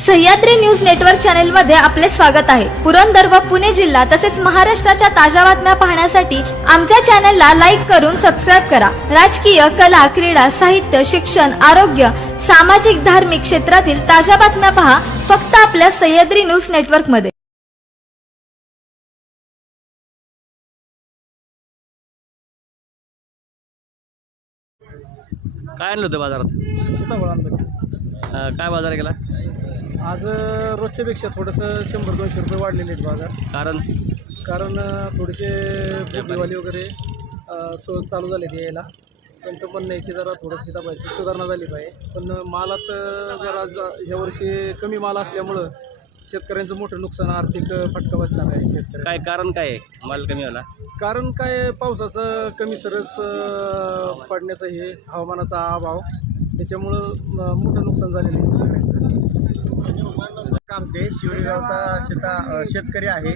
Sahyadri news network channel मध्ये आपले स्वागत आहे। पुरंदर व पुणे जिल्हा तसेच महाराष्ट्राच्या ताज्या बातम्या पाहण्यासाठी आमच्या चॅनलला लाईक करून सबस्क्राइब करा। राजकीय, कला, क्रीडा, साहित्य, शिक्षण, आरोग्य, सामाजिक, धार्मिक क्षेत्रातील ताज्या बातम्या पहा फक्त आपल्या सह्याद्री न्यूज नेटवर्क मध्ये। काय आणलं होतं बाजारात? सीताफळ आणलं। काय बाजार केला? आज रोजच्यापेक्षा थोडंसं 100-200 रुपये वाढलेले आहेत बाजार। कारण थोडेसे बुद्धिवाली वगैरे चालू झाले ते यायला। त्यांचं म्हणणं आहे की जरा थोडं सीताफळाची सुधारणा झाली पाहिजे, पण मालात जरा ह्या वर्षी कमी माल असल्यामुळं शेतकऱ्यांचं मोठं नुकसान, आर्थिक फटका बसणार आहे शेतकऱ्यांना। काय कारण काय आहे माल कमी झाला? कारण काय, पावसाचं कमी सरस पडण्याचं, हे हवामानाचा अभाव, त्याच्यामुळं मोठं नुकसान झालेलं आहे शेतकऱ्यांचं। कामते शिवरीगावचा शेतकरी आहे।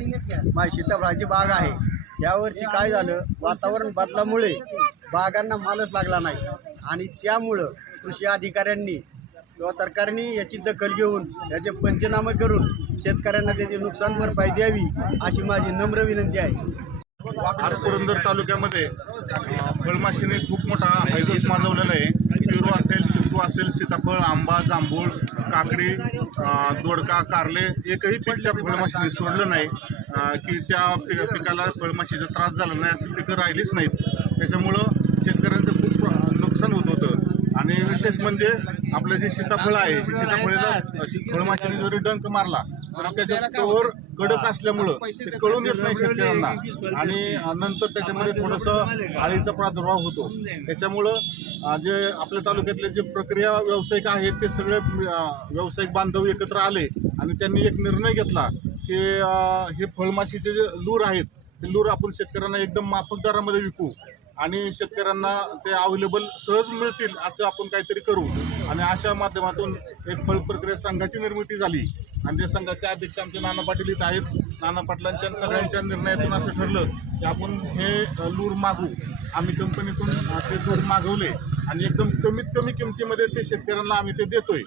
माझी सीताफळाची बाग आहे। यावर्षी काय झालं, वातावरण बदलामुळे बागांना मालच लागला नाही आणि त्यामुळं कृषी अधिकाऱ्यांनी किंवा सरकारने याची दखल घेऊन याचे पंचनामे करून शेतकऱ्यांना त्याची नुकसान भरपाई द्यावी अशी माझी नम्र विनंती आहे। आज पुरंदर तालुक्यामध्ये फळमाशीने खूप मोठा हैदोस माजवलेला आहे। पेरू असेल, चिक्कू असेल, सीताफळ, आंबा, जांभूळ, काकडी, दोडका, कारले, एकही पीक त्या फळमाशीने सोडलं नाही की त्या पिकाला फळमाशीचा त्रास झाला नाही, अशी पिकं राहिलीच नाहीत। त्याच्यामुळं शेतकऱ्यांचं खूप नुकसान होत होतं। आणि विशेष म्हणजे आपलं जे सीताफळ आहे, सीताफळीला फळमाशीने जरी डंक मारला तर त्याच्या तोवर कडक असल्यामुळं ते कळून येत नाही शेतकऱ्यांना आणि नंतर त्याच्यामध्ये थोडंसं आळीचा प्रादुर्भाव होतो। त्याच्यामुळं जे आपल्या तालुक्यातले जे प्रक्रिया व्यावसायिक आहेत ते सगळे व्यावसायिक बांधव एकत्र आले आणि त्यांनी एक निर्णय घेतला की हे फळमाशीचे जे लूर आहेत ते लूर आपण शेतकऱ्यांना एकदम माफक दरामध्ये विकू आणि शेतकऱ्यांना ते अवेलेबल सहज मिळतील असं आपण काहीतरी करू। आणि अशा माध्यमातून एक फळ प्रक्रिया संघाची निर्मिती झाली आणि त्या संघाचे अध्यक्ष आमचे नाना पाटील इथं आहेत। नाना पाटलांच्या सगळ्यांच्या निर्णयातून असं ठरलं की आपण हे लूर मागू। आम्ही कंपनीतून ते लूर मागवले आणि एकदम कमीत कमी किमतीमध्ये ते शेतकऱ्यांना आम्ही ते देतोय।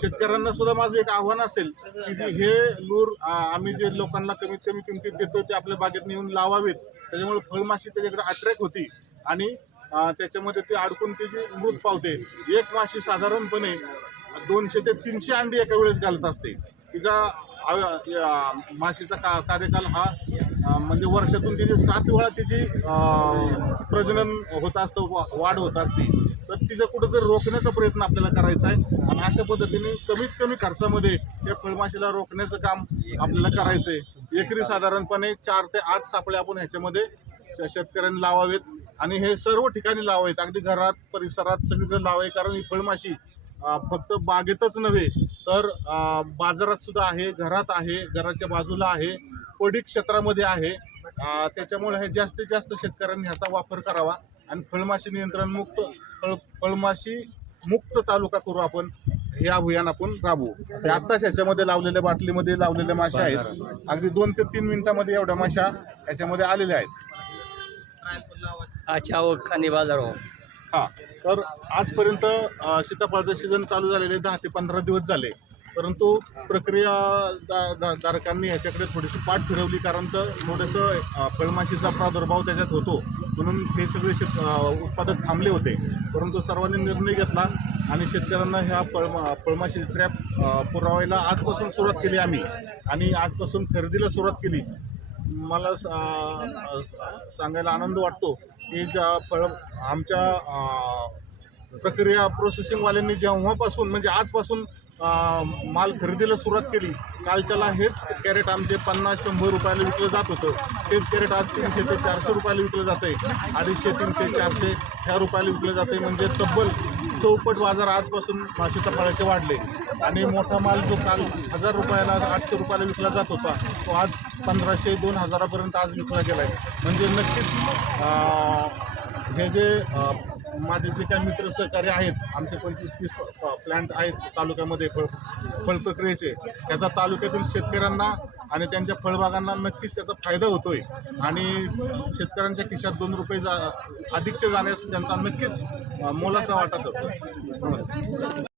शेतकऱ्यांना सुद्धा माझं एक आव्हान असेल की हे लूर आम्ही जे लोकांना कमीत कमी किमतीत देतो ते आपल्या बागेत नेऊन लावावेत। त्याच्यामुळे फळमाशी त्याच्याकडे अट्रॅक्ट होती आणि त्याच्यामध्ये ते अडकून त्याची मृत पावते। एक माशी साधारणपणे 200 ते 300 अंडी एका वेळेस घालत असते। तिचा माशीचा कार्यकाल हा म्हणजे वर्षातून तिचे 7 वेळा तिची प्रजनन होत असतं, वाढ होत असते। तर तिचं कुठंतरी रोखण्याचा प्रयत्न आपल्याला करायचा आहे आणि अशा पद्धतीने कमीत कमी खर्चामध्ये त्या फळमाशीला रोखण्याचं काम आपल्याला करायचं आहे। एकरी साधारणपणे 4 ते 8 सापळे आपण ह्याच्यामध्ये शेतकऱ्यांनी लावावेत आणि हे सर्व ठिकाणी लावावेत, अगदी घरात, परिसरात सगळीकडे लावावे। कारण ही फळमाशी फक्त बागेतच नव्हे तर बाजारात सुद्धा आहे, घरात आहे, घराच्या बाजूला आहे, पडीक क्षेत्रामध्ये आहे। त्याच्यामुळे हे जास्तीत जास्त शेतकऱ्यांनी ह्याचा वापर करावा आणि फळमाशी नियंत्रण मुक्त, फळमाशी मुक्त तालुका करू आपण, हे अभियान आपण राबवू। ते आत्ताच ह्याच्यामध्ये लावलेल्या बाटलीमध्ये लावलेल्या माशा आहेत, अगदी 2 ते 3 मिनिटांमध्ये एवढ्या माशा ह्याच्यामध्ये आलेल्या आहेत। अच्छा, खाणी बाजार हो। हां, तर आजपर्यंत सीताफळाचं सीझन चालू झालेले 10 ते 15 दिवस झाले, परंतु प्रक्रिया धारकांनी ह्याच्याकडे थोडीशी पाठ फिरवली कारण तर थोडंसं फळमाशीचा प्रादुर्भाव त्याच्यात होतो म्हणून हे सगळे उत्पादक थांबले होते। परंतु सर्वांनी निर्णय घेतला आणि शेतकऱ्यांना ह्या फळमाशी ट्रॅप पुरवायला आजपासून सुरुवात केली आम्ही आणि आजपासून खरेदीला सुरुवात केली। मला सांगायला आनंद वाटतो की आमच्या प्रक्रिया प्रोसेसिंगवाल्यांनी जेव्हापासून म्हणजे आजपासून माल खरेदीला सुरुवात केली, कालच्याला हेच कॅरेट आमचे 50-100 रुपयाला विकलं जात होतं, तेच कॅरेट आज 300 ते 400 रुपयाला विकलं जातं आहे, 250, 300, 400 ह्या रुपयाला विकलं जातं आहे। म्हणजे तब्बल चौपट बाजार आजपासून सीताफळाचे वाढले आणि मोठा माल जो काल 1000 रुपयाला 800 रुपयाला विकला जात होता तो आज 1500-2000 आज विकला गेला आहे। म्हणजे नक्कीच हे जे माझे जे काही मित्र सहकारी आहेत, आमचे 25-30 प्लॅन्ट आहेत तालुक्यामध्ये फळ प्रक्रियेचे, त्याचा तालुक्यातील शेतकऱ्यांना आणि त्यांच्या फळबागांना नक्कीच त्याचा फायदा होतोय आणि शेतकऱ्यांच्या खिशात 2 रुपये अधिकचे जाण्यास त्यांचा नक्कीच मोलाचा वाटा होतो। नमस्कार।